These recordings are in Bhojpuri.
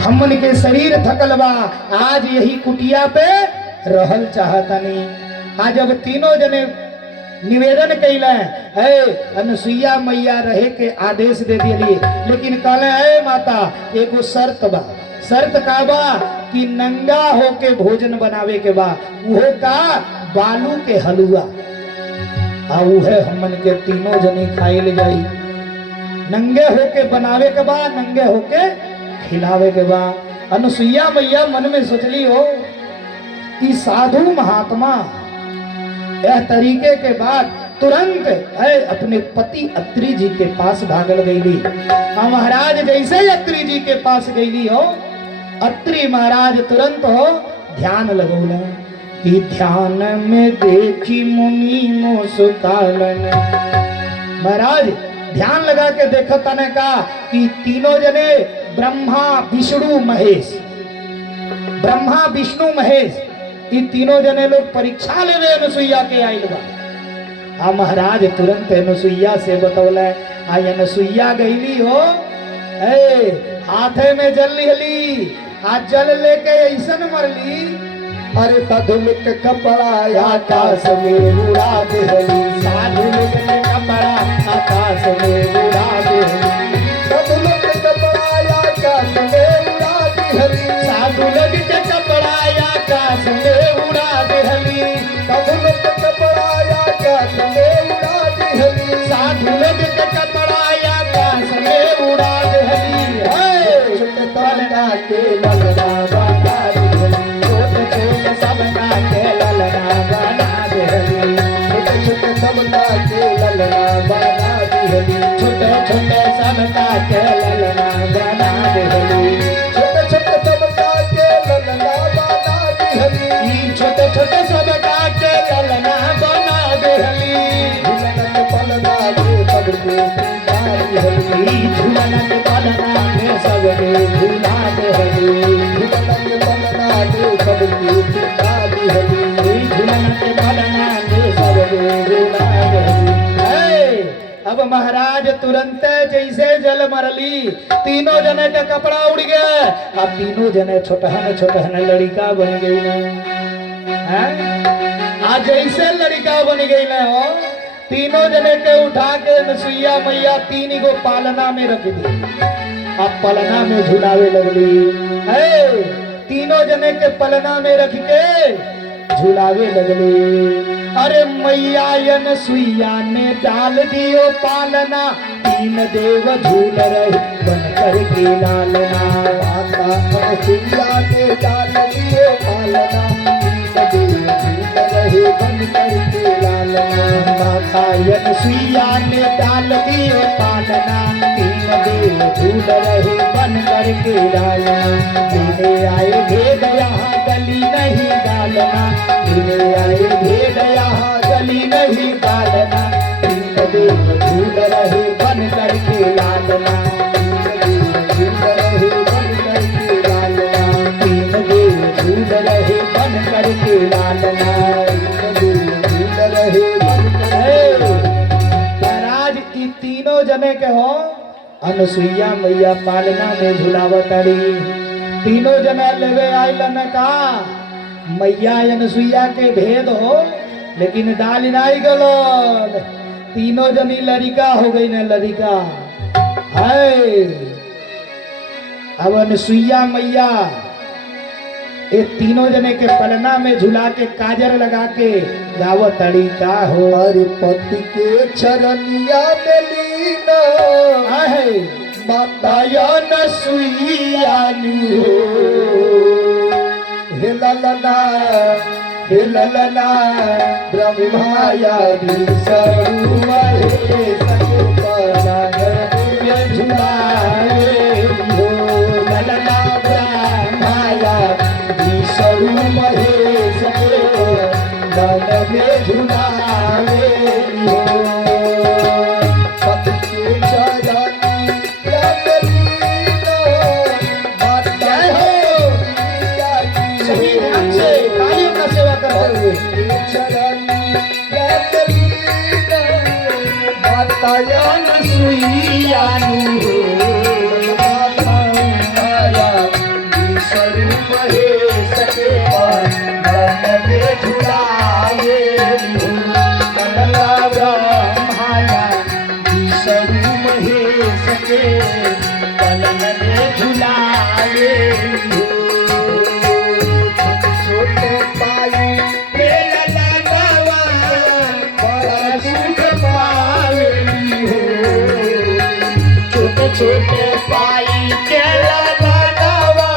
हमन के शरीर थकल बा, आज यही कुटिया पे रहल चाहता नहीं। आज अब तीनों जने निवेदन कैले है, अनुसुईया मैया रहे के आदेश दे दिए, लेकिन कहले है माता एगो शर्त बा। शर्त का बा कि नंगा होके भोजन बनावे के बा, वो का बालू के हलुआ, आ उहे हमन के तीनों जनी खाए ले जाई। नंगे होके बनावे के बा, नंगे होके खिलावे के बा। अनुसुईया मैया मन में सोचली हो कि साधु महात्मा यह तरीके के बाद तुरंत है अपने पति अत्रि जी के पास भागल गईली। महाराज जैसे ही अत्रि जी के पास गईली हो, अत्रि महाराज तुरंत हो ध्यान लगौले कि ध्यान में देखी मुनि मुस्कालन। महाराज ध्यान लगा के देखो तने का कि तीनों जने ब्रह्मा विष्णु महेश, ब्रह्मा विष्णु महेश, ये तीनों जने लोग परीक्षा ले रहे अनुसुईया के आइल बा। महाराज तुरंत अनुसुईया से बतौले, आई अनुसुईया गईली हो, हाथे में जल लिहली, आज जल लेके ऐसन मरली, अरे साधुलिक कपड़ा आकाश में उड़ा देहली, साधुलिक कपड़ा आकाश में उड़ा देहली, साधुलिक कपड़ा आकाश में उड़ा देहली, साधुलिक कपड़ा आकाश में उड़ा देहली, साधुलिक कपड़ा आकाश में उड़ा देहली, साधुलिक कपड़ा आकाश में उड़ा देहली। छोटे तलना के ललना बना देहली, छोटे छोटे सबका के ललना बना देहली, छोटे छोटे सबका के ललना बना देहली, छोटे छोटे सबका के ललना बना देहली, छोटे छोटे सबका के ललना बना देहली, छोटे छोटे सबका के ललना बना देहली, झूलन के पलना के सबके झूला देहली, झूलन के पलना के सबके झूला देहली, झूलन के पलना के सबके झूला देहली, झूलन के पलना के सबके झूला देहली। अब महाराज तुरंत जैसे जल मरली, तीनों जने का कपड़ा उड़ गया, अब तीनों जने छोटहन छोटहन लड़का बन गई ने। आज जैसे लड़का बन गई ने हो, तीनों जने के उठा के अनुसुईया मैया तीन गो पालना में रख दी, अब पलना में झुलावे लगली। तीनों जने के पलना में रख के झुलावे लगली। अरे मैया अनुसुईया ने डाल दियो पालना, तीन देव झूल रहे बन कर के लालना, माता अनुसुईया ने डाल दियो पालना, तीन देव झूल रहे बन कर के लालना, माता अनुसुईया ने डाल दियो पालना, तीन देव झूल रहे बन कर के लालना, मेरे आए भेद यहाँ गली नहीं डालना, मेरे आए भेद यहाँ गली नहीं डालना, तीन देव झूल रहे बन कर के लालना, तीन देव झूल रहे बन कर के लालना, तीन देव झूल रहे बन कर के लालना, तीन देव झूल रहे बन कर। महाराज ई तीनों जने के हो अनुसुईया मैया पालना में झुलावत अड़ी, तीनों जने लेवे आइलन का मैया अनुसुईया के भेद हो, लेकिन दाल नहीं गलन, तीनों जनी लड़का हो गई ना, लड़का है। अब अनुसुईया मैया ये तीनों जने के पलना में झुला के काजर लगा के गावत तरीका हो, अरे पति के चरनिया में लीना है माता अनुसुईया नु हे ललना हे ललना ब्रह्माया विष्णु महेश में झुलाए हो, ललना ब्रह्माया विष्णु महेश में झुलाए हो। अनुसुईया छोटे पाई के ललनवा बड़ा सुख पावेली हो। छोटे छोटे पाई के ललनवा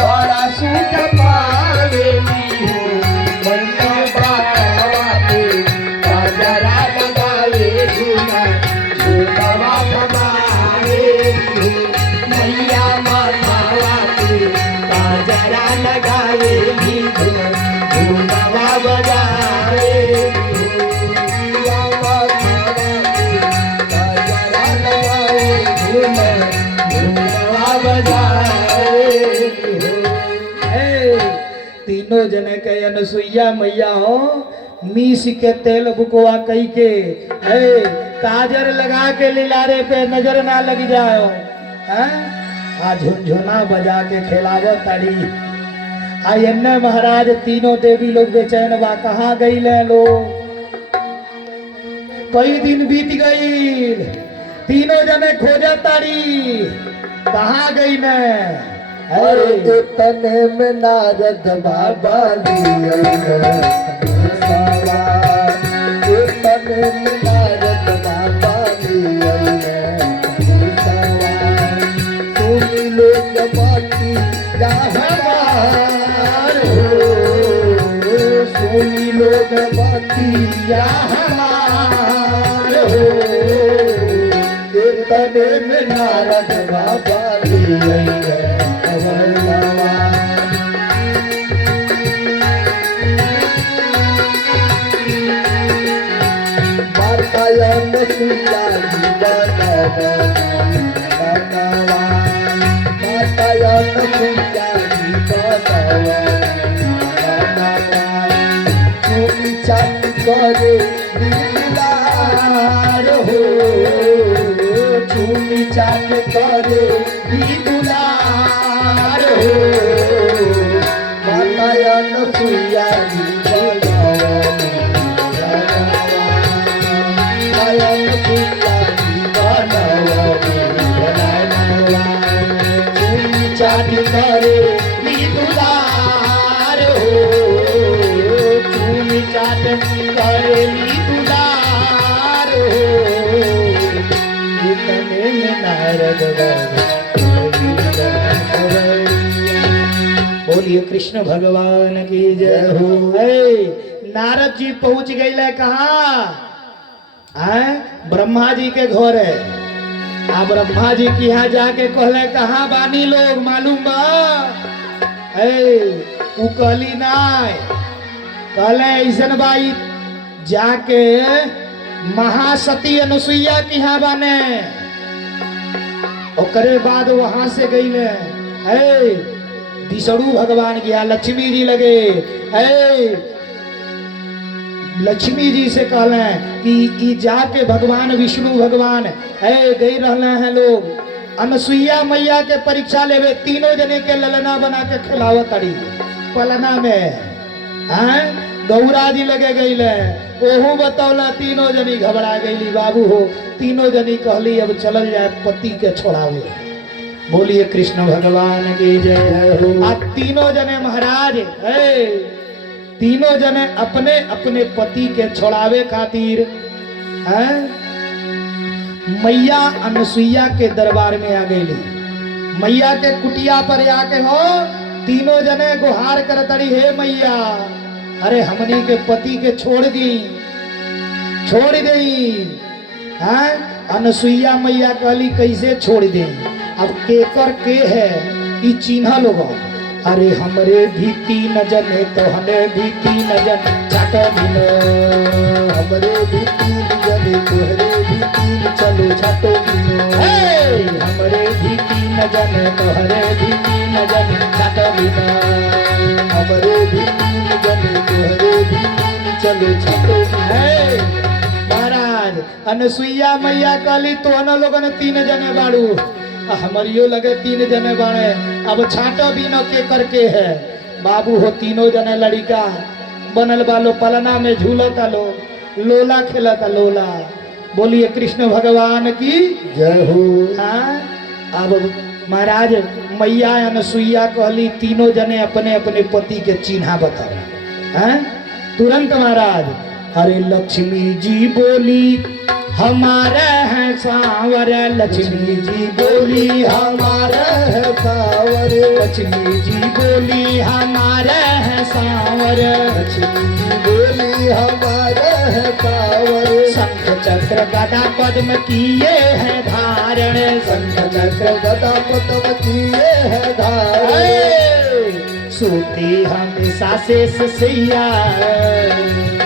बड़ा सुख पावेली हो। मैया बाबा के काजरा लगावे झूला झूलवा भगावे हो। मैया मातावा के काजरा लगावे झूला झूलवा बजावे हो। मैया मातावा के काजरा लगावे झूला झूलवा बजावे हो। तीनों जने के अनसुईया मैया हो मीस के तेल बुकवा कई के काजर लगा के लिलारे पे नजर ना लग जाओ। आ झुनझुना बजा के खिलावो तड़ी। आ एन्ने महाराज तीनों देवी लोग बेचैन बा कहाँ गई ले लो। कई दिन बीत गई तीनों जने खोजे ताड़ी कहाँ गई ने। अरे तने में नारद बाबा तने में नारद बाबा सुनी लोग बाकी हमार हो। सुनी लोग बाकी हमार हो। तने में नारद बाबा मातायन सुया मातायन सुया चुनी चाट करे दुलार हो। चुनी चाट करे दुलार हो। मातायन सुया चाट करे दुलार हो। चूनी चाट करे दुलार हो। इतने में नारद बोलिए कृष्ण भगवान की जय हो। नारद जी पहुंच गए कहाँ ब्रह्मा जी के घर है। आ ब्रह्मा जी के यहाँ जाके कहले कहाँ बानी लोग मालूम बा। उ कहली नाय कहले ऐसन बाई जाके महासती अनुसुईया के यहाँ बाने। ओकरे बाद वहां से गईले विष्णु भगवान गया लक्ष्मी जी लगे। लक्ष्मी जी से कहले कि ई जाके भगवान विष्णु भगवान गई रहले हैं लोग अनसुईया मैया के परीक्षा लेवे। तीनों जने के ललना बना के खिलावत तड़ी पलना में गौरा जी लगे गईले। ओहू बतौला तीनों जनी घबरा गईली बाबू हो। तीनों जनी कहली अब चलल जाए पति के छोड़ावे। बोलिए कृष्ण भगवान की जय हो। आ तीनों जने महाराज तीनों जने अपने अपने पति के छोड़ावे खातिर मैया अनसुईया के दरबार में आ गई। मैया के कुटिया पर आके हो तीनों जने गुहार करतड़ी हे मैया अरे हमनी के पति के छोड़ दी। अनसुईया मैया कहली कैसे छोड़ दे। अब केकर के है ई चिन्ह लोग। अरे हमरे भी तीन जने तो हमें भी तीन जन चाटो मिलो। हमरे भी तीन जने तोहरे भी तीन चलो चाटो मिलो। हमरे भी तीन जने तोहरे भी तीन जन चाटो मिलो। हमरे भी तीन जने तोहरे भी तीन चलो चाटो मिलो। महाराज अनसुईया मैया कहली तो लोगन तीन जने बाड़ू हमारियो लगे तीन जने बाड़े। अब छाटो बीनो के करके है बाबू हो। तीनों जने लड़िका बनल बालो पलना में झूलता लो लोला खेलता लोला। बोलिए कृष्ण भगवान की जय हो। अब महाराज मैया अनसुईया कहली तीनों जने अपने अपने पति के चिन्हा बताओ हैं तुरंत महाराज। अरे लक्ष्मी जी बोली हमारा है सावर, लक्ष्मी जी बोली हमारा है सावर, लक्ष्मी जी बोली हमारा है सावर, लक्ष्मी जी बोली हमारा है सावर। शंख चक्र गदा पद्म किए हैं धारण, शंख चक्र गदा पद्म किए हैं धारण। सोती हमेशा शेष सैया,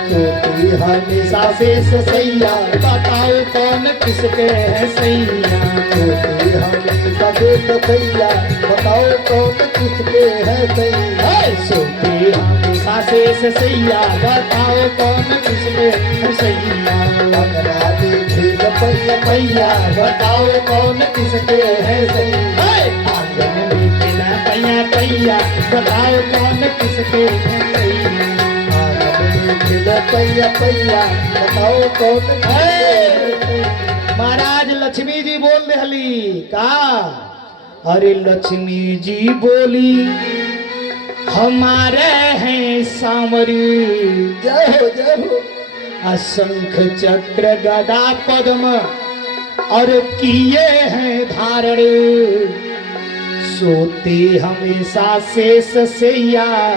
सोती हमेशा शेष सैया, बताओ कौन किसके है सैया, सोती हमेशा शेष सैया, बताओ कौन किसके है सैया, सोती हमेशा शेष सैया, बताओ कौन किसके है सैया। अंगना देखी पैया पैया, बताओ कौन किसके है सैया, आंगन में खिला पैया पैया, बताओ कौन किसके है सैया, पैया पैया, बताओ कौन है। महाराज लक्ष्मी जी बोल रही का, अरे लक्ष्मी जी बोली हमारे हैं सांवरी, जय हो जय हो। असंख चक्र गदा पद्म और किए हैं धारण, सोते हमेशा शेष सैया,